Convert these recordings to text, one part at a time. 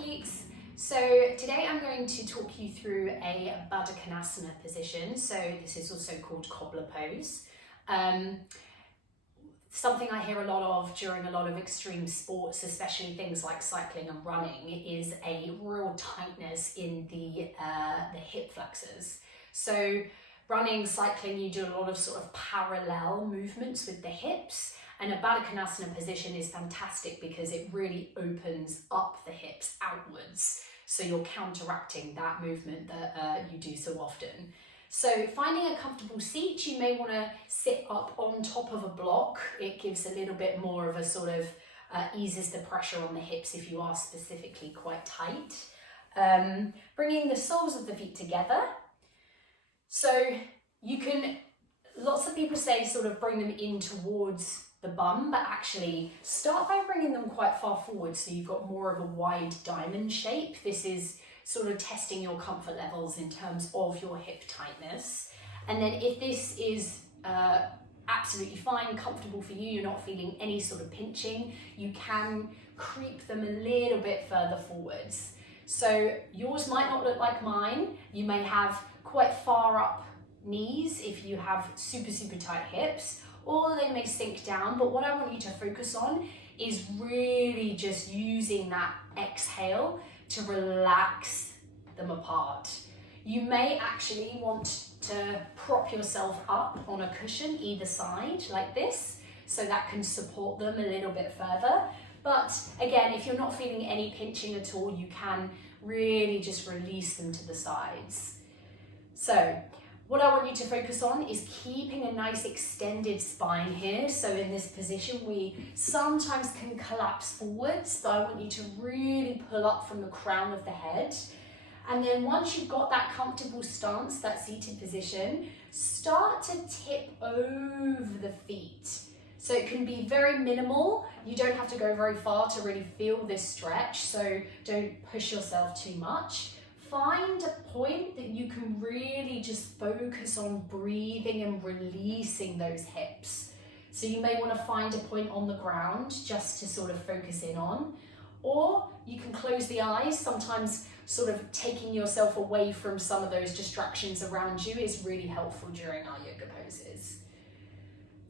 athletes. So today I'm going to talk you through a baddha konasana position. So this is also called cobbler pose. Something I hear a lot of during a lot of extreme sports, especially things like cycling and running, is a real tightness in the hip flexors. So running, cycling, you do a lot of sort of parallel movements with the hips, and a baddha konasana position is fantastic because it really opens up the hips outwards. So you're counteracting that movement that you do so often. So finding a comfortable seat, you may want to sit up on top of a block. It gives a little bit more of a sort of eases the pressure on the hips if you are specifically quite tight. Bringing the soles of the feet together. So you can, lots of people say sort of bring them in towards the bum, but actually start by bringing them quite far forward so you've got more of a wide diamond shape. This is sort of testing your comfort levels in terms of your hip tightness. And then if this is absolutely fine, comfortable for you, you're not feeling any sort of pinching, you can creep them a little bit further forwards. So yours might not look like mine. You may have quite far up knees if you have super, super tight hips, or they may sink down. But what I want you to focus on is really just using that exhale to relax them apart. You may actually want to prop yourself up on a cushion either side like this, so that can support them a little bit further. But again, if you're not feeling any pinching at all, you can really just release them to the sides. So what I want you to focus on is keeping a nice extended spine here. So in this position, we sometimes can collapse forwards, but I want you to really pull up from the crown of the head. And then once you've got that comfortable stance, that seated position, start to tip over the feet. So it can be very minimal. You don't have to go very far to really feel this stretch, so don't push yourself too much. Find a point that you can really just focus on breathing and releasing those hips. So you may want to find a point on the ground just to sort of focus in on, or you can close the eyes. Sometimes sort of taking yourself away from some of those distractions around you is really helpful during our yoga poses.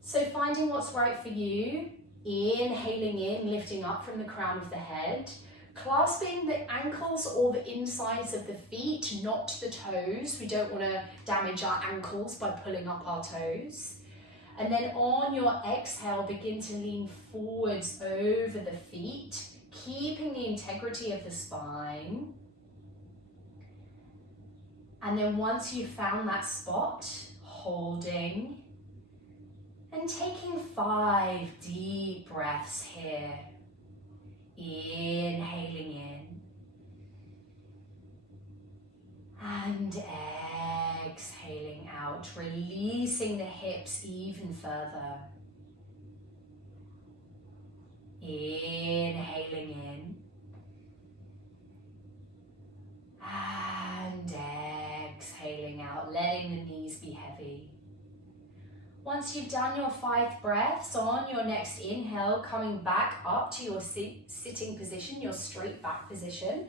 So finding what's right for you, inhaling in, lifting up from the crown of the head, clasping the ankles or the insides of the feet, not the toes. We don't want to damage our ankles by pulling up our toes. And then on your exhale, begin to lean forwards over the feet, keeping the integrity of the spine. And then once you've found that spot, holding and taking 5 deep breaths here. Inhaling in and exhaling out, releasing the hips even further. Inhaling in and exhaling out, letting the knees be heavy. Once you've done your 5 breaths, on your next inhale, coming back up to your sitting position, your straight back position,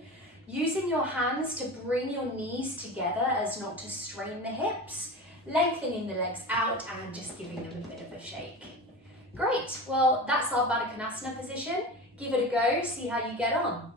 using your hands to bring your knees together as not to strain the hips, lengthening the legs out and just giving them a bit of a shake. Great, well, that's our baddha konasana position. Give it a go, see how you get on.